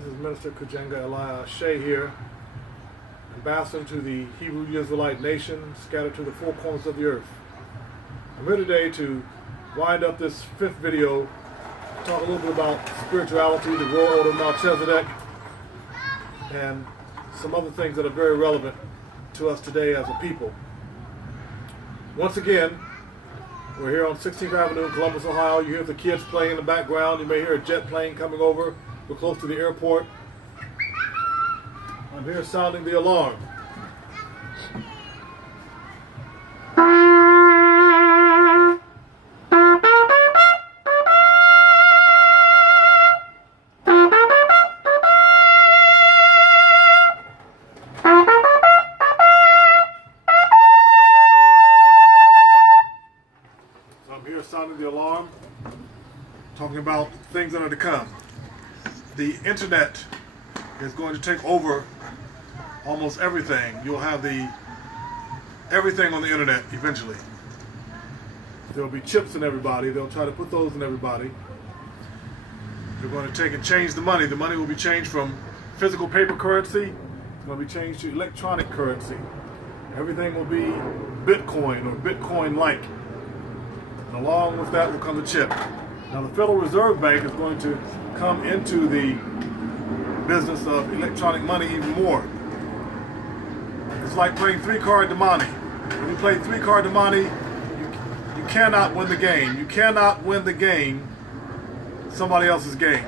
This is Minister Kujenga Elia Shea here, ambassador to the Hebrew Israelite nation scattered to the four corners of the earth. I'm here today to wind up this fifth video, talk a little bit about spirituality, the royal order of Melchizedek, and some other things that are very relevant to us today as a people. Once again, we're here on 16th Avenue in Columbus, Ohio. You hear the kids playing in the background. You may hear a jet plane coming over. We're close to the airport. I'm here sounding the alarm. So I'm here sounding the alarm, talking about things that are to come. The internet is going to take over almost everything. You'll have everything on the internet eventually. There'll be chips in everybody. They'll try to put those in everybody. They're going to take and change the money. The money will be changed from physical paper currency. It's going to be changed to electronic currency. Everything will be Bitcoin or Bitcoin-like. And along with that will come a chip. Now the Federal Reserve Bank is going to come into the business of electronic money even more. It's like playing three-card Damani. When you play three-card Damani, you cannot win the game. You cannot win the game somebody else's game.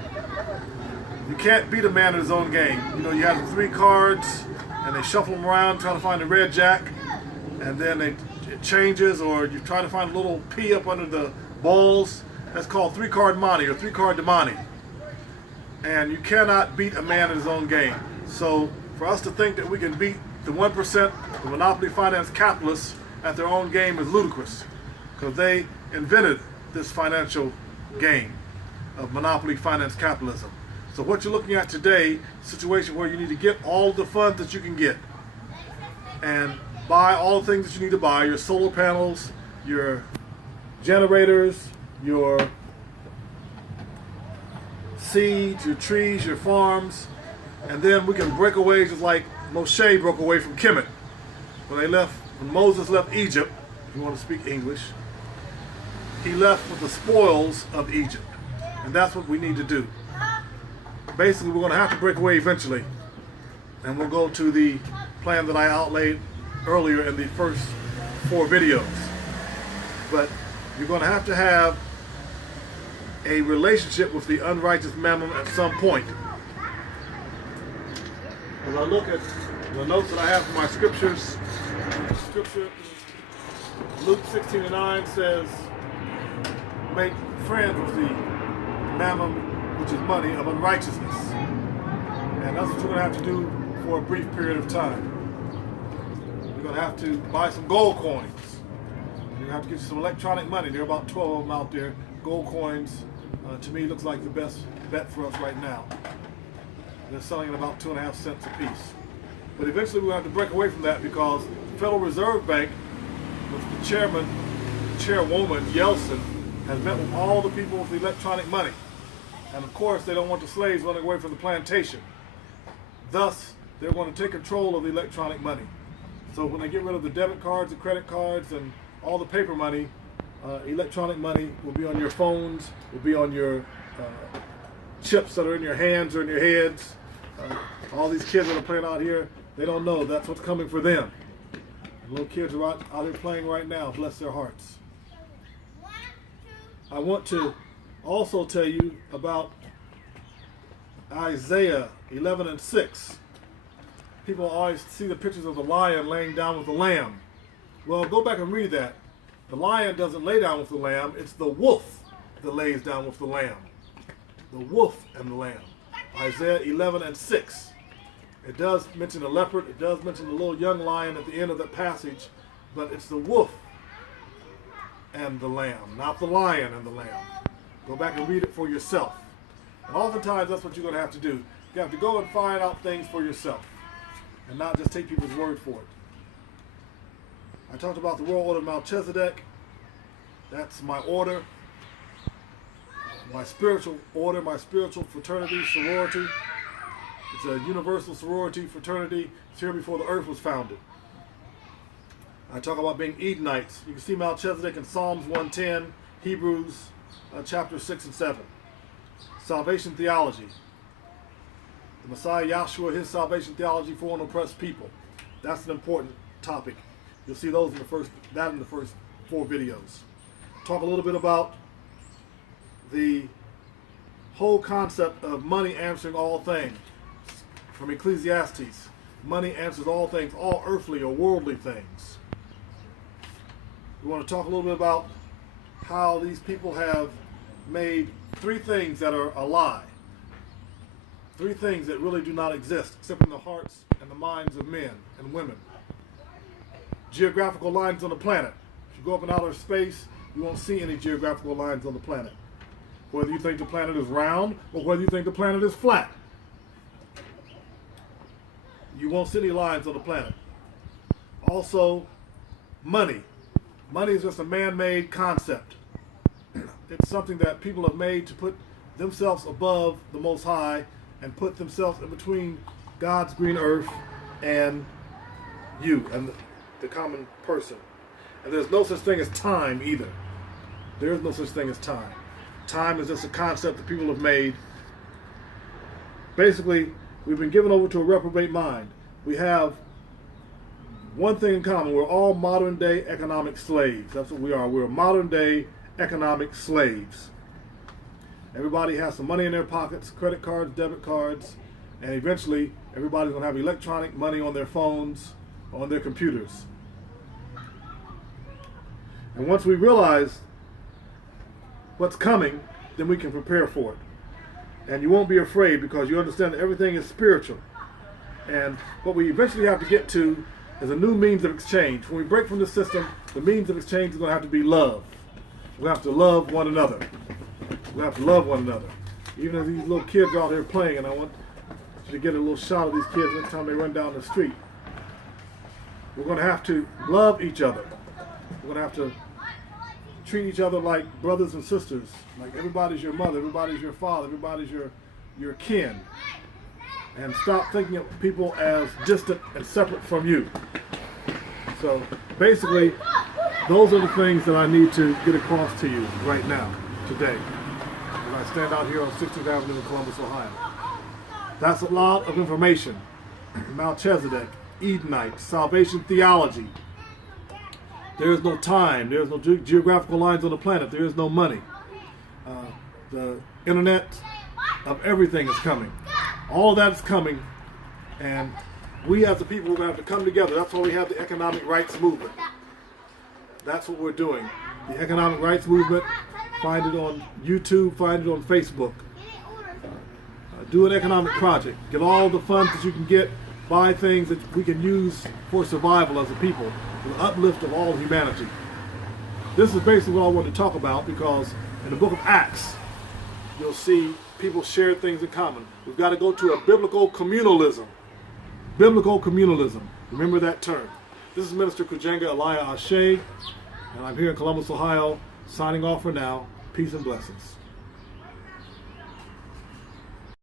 You can't beat a man in his own game. You know, you have the three cards, and they shuffle them around trying to find the red jack, and then it changes, or you try to find a little P up under the balls. That's called three-card money or three-card Damani. And you cannot beat a man in his own game. So for us to think that we can beat the 1%, the monopoly finance capitalists at their own game is ludicrous, because they invented this financial game of monopoly finance capitalism. So what you're looking at today, a situation where you need to get all the funds that you can get and buy all the things that you need to buy, your solar panels, your generators, your seeds, your trees, your farms, and then we can break away just like Moshe broke away from Kemet. When Moses left Egypt, if you want to speak English, he left with the spoils of Egypt. And that's what we need to do. Basically, we're going to have to break away eventually. And we'll go to the plan that I outlaid earlier in the first 4 videos. But you're going to have a relationship with the unrighteous mammon at some point. As I look at the notes that I have for my scriptures, Scripture Luke 16:9 says, make friends with the mammon, which is money, of unrighteousness. And that's what you're going to have to do for a brief period of time. You're going to have to buy some gold coins. You're going to have to get you some electronic money. There are about 12 of them out there. Gold coins, to me, looks like the best bet for us right now. They're selling at about 2.5 cents a piece. But eventually we'll have to break away from that, because the Federal Reserve Bank, with the chairwoman, Yeltsin, has met with all the people with the electronic money. And of course, they don't want the slaves running away from the plantation. Thus, they're going to take control of the electronic money. So when they get rid of the debit cards, the credit cards, and all the paper money, electronic money will be on your phones, will be on your chips that are in your hands or in your heads. All these kids that are playing out here, they don't know that's what's coming for them. The little kids are out here playing right now, bless their hearts. I want to also tell you about Isaiah 11:6. People always see the pictures of the lion laying down with the lamb. Well, go back and read that. The lion doesn't lay down with the lamb, it's the wolf that lays down with the lamb. The wolf and the lamb. Isaiah 11:6. It does mention a leopard, it does mention the little young lion at the end of that passage, but it's the wolf and the lamb, not the lion and the lamb. Go back and read it for yourself. And oftentimes that's what you're going to have to do. You have to go and find out things for yourself and not just take people's word for it. I talked about the royal order of Melchizedek. That's my order, my spiritual order, my spiritual fraternity, sorority. It's a universal sorority, fraternity. It's here before the earth was founded. I talk about being Edenites. You can see Melchizedek in Psalms 110, Hebrews chapter 6 and 7. Salvation theology. The Messiah Yahshua, his salvation theology for an oppressed people. That's an important topic. You'll see those in the first 4 videos. Talk a little bit about the whole concept of money answering all things. From Ecclesiastes, money answers all things, all earthly or worldly things. We want to talk a little bit about how these people have made 3 things that are a lie. 3 things that really do not exist, except in the hearts and the minds of men and women. Geographical lines on the planet. If you go up in outer space, you won't see any geographical lines on the planet. Whether you think the planet is round or whether you think the planet is flat. You won't see any lines on the planet. Also, money. Money is just a man-made concept. It's something that people have made to put themselves above the Most High and put themselves in between God's green earth and you and the common person. And there's no such thing as time either. There is no such thing as time. Time is just a concept that people have made. Basically, we've been given over to a reprobate mind. We have one thing in common. We're all modern day economic slaves. That's what we are. We're modern day economic slaves. Everybody has some money in their pockets, credit cards, debit cards, and eventually everybody's going to have electronic money on their phones, on their computers. And once we realize what's coming, then we can prepare for it. And you won't be afraid because you understand that everything is spiritual. And what we eventually have to get to is a new means of exchange. When we break from the system, the means of exchange is going to have to be love. We have to love one another. We have to love one another. Even as these little kids are out here playing, and I want you to get a little shot of these kids next time they run down the street. We're going to have to love each other. We're going to have to treat each other like brothers and sisters. Like everybody's your mother, everybody's your father, everybody's your kin. And stop thinking of people as distant and separate from you. So basically, those are the things that I need to get across to you right now, today, as I stand out here on 16th Avenue in Columbus, Ohio. That's a lot of information. Melchizedek, Edenite, salvation theology. There is no time. There is no geographical lines on the planet. There is no money. The internet of everything is coming. All of that is coming, and we as a people are going to have to come together. That's why we have the economic rights movement. That's what we're doing. The economic rights movement. Find it on YouTube. Find it on Facebook. Do an economic project. Get all the funds that you can get. Buy things that we can use for survival as a people. For the uplift of all humanity. This is basically what I want to talk about because in the book of Acts, you'll see people share things in common. We've got to go to a biblical communalism. Biblical communalism. Remember that term. This is Minister Kujenga Elia Ashe, and I'm here in Columbus, Ohio, signing off for now. Peace and blessings.